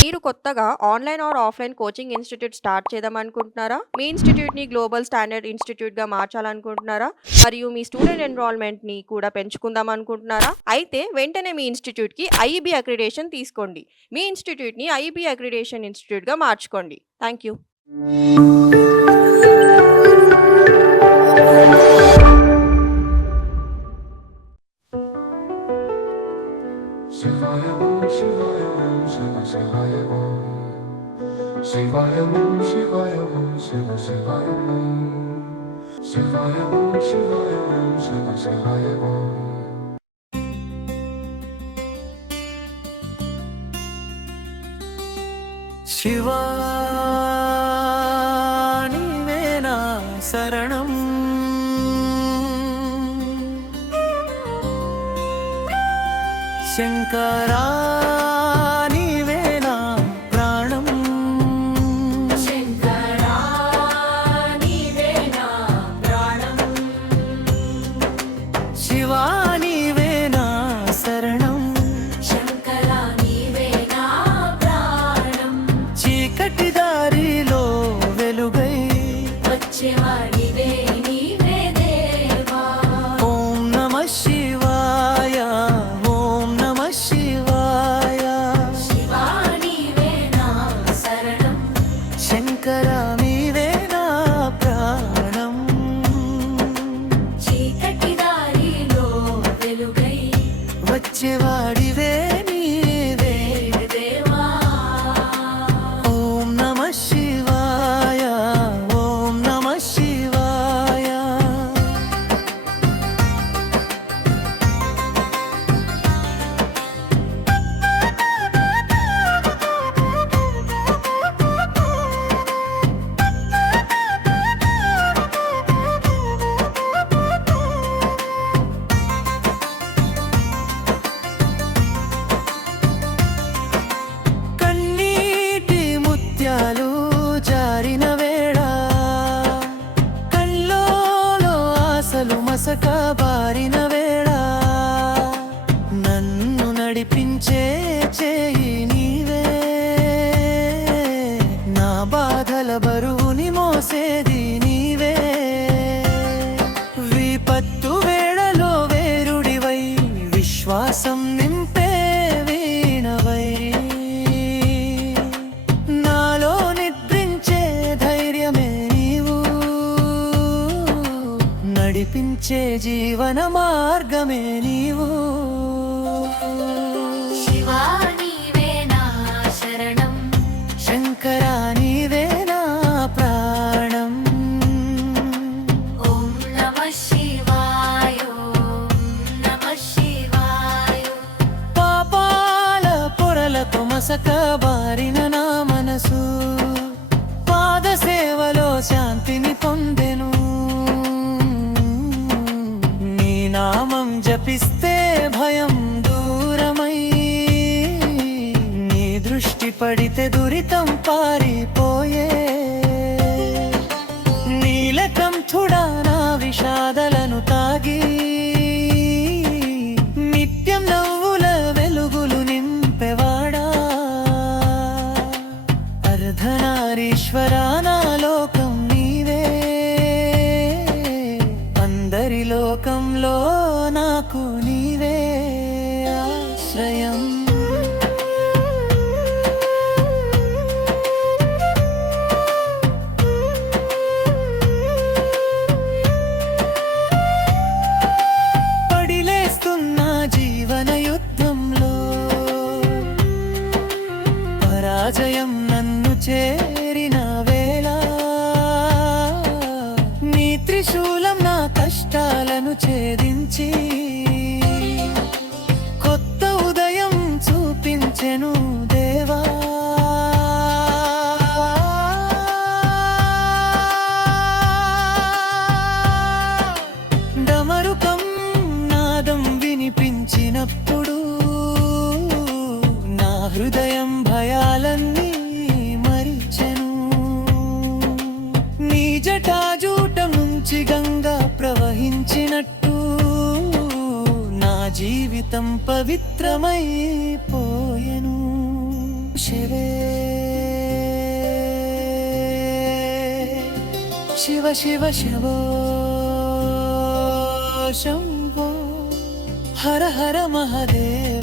మీరు కొత్తగా online or offline coaching institute start చేద్దామనుకుంటున్నారా? మీ ఇన్‌స్టిట్యూట్‌ని గ్లోబల్ స్టాండర్డ్ ఇన్‌స్టిట్యూట్‌గా మార్చాలనుకుంటున్నారా? మరియు మీ స్టూడెంట్ ఎన్రోల్‌మెంట్‌ని కూడా పెంచుకుందామనుకుంటున్నారా? అయితే వెంటనే మీ ఇన్‌స్టిట్యూట్‌కి ఐఈబీ అక్రిడిటేషన్ తీసుకోండి. మీ ఇన్‌స్టిట్యూట్‌ని ఐఈబీ అక్రిడిటేషన్ ఇన్‌స్టిట్యూట్‌గా మార్చుకోండి. Thank you. శివాయ ఓం శివాయ ఓం శివ శివాయ ఓం శివాయ ఓం శివాయ ఓం శివ శివాయ ఓం శివాయ ఓం శివాయ ఓం శివ శివాయ ఓం శివా నీవే నా శరణం శంకరా నీవే నా ప్రాణం శంకరా నీవే నా ప్రాణం శివా నీవే నా శరణం శంకరా నీవే నా ప్రాణం చీకటి దారిలో వెలుగై వచ్చేవాడివే నీవే దేవా ఓం నమః శివాయ ఓం నమః శివాయ శివా నీవే నా శరణం శంకర నీవే నా ప్రాణం చీకటి దారిలో వెలుగై వచ్చేవాడివే నీవే దేవా ఓం నమః శివాయ ఓం నమః శివాయ కన్నీటి ముత్యాలు జారిన వేళ కల్లోలో ఆశలు మసక బారిన వేళ నన్ను నడిపించే చేయి నీవే నా బాధల బరువుని మోసేది నీవే విపత్తు వేళలో వేరుడివై విశ్వాసం నింపే వీణవై నాలో నిద్రించే ధైర్యమే నీవు నడిపించే జీవన మార్గమే నీవు శివా నీవే నా శరణం శంకరా నీవే నా ప్రాణం ఓం నమః శివాయ ఓం నమః శివాయ పాపాల పొరలతో మసక బారిన నా మనసు పాద సేవలో శాంతిని పొందెను నీ నామం జపిస్తే భయం దూరమై నీ దృష్టి పడితే దురితం పారిపోయే నీలకంఠుడా నా విషాదలను తాగి నిత్యం నవ్వుల వెలుగులు నింపెవాడా అర్ధనారీశ్వరా నా లోకం నీవే అందరి లోకంలో నాకు నీవే ఆశ్రయం పడిలేస్తున్న జీవన యుద్ధంలో పరాజయం నన్ను చేరిన వేళ నీ త్రిశూలం నా కష్టాలను ఛేదించి కొత్త ఉదయం చూపించెను దేవా డమరుకం నాదం వినిపించినప్పుడు నా హృదయం భయాలన్నీ మరిచెను నీ జటాజూటం నుంచి గంగా ప్రవహించినట్టు నా జీవితం పవిత్రమైపోయెను శివే శివ శివ శివో శంభో హర హర మహదేవ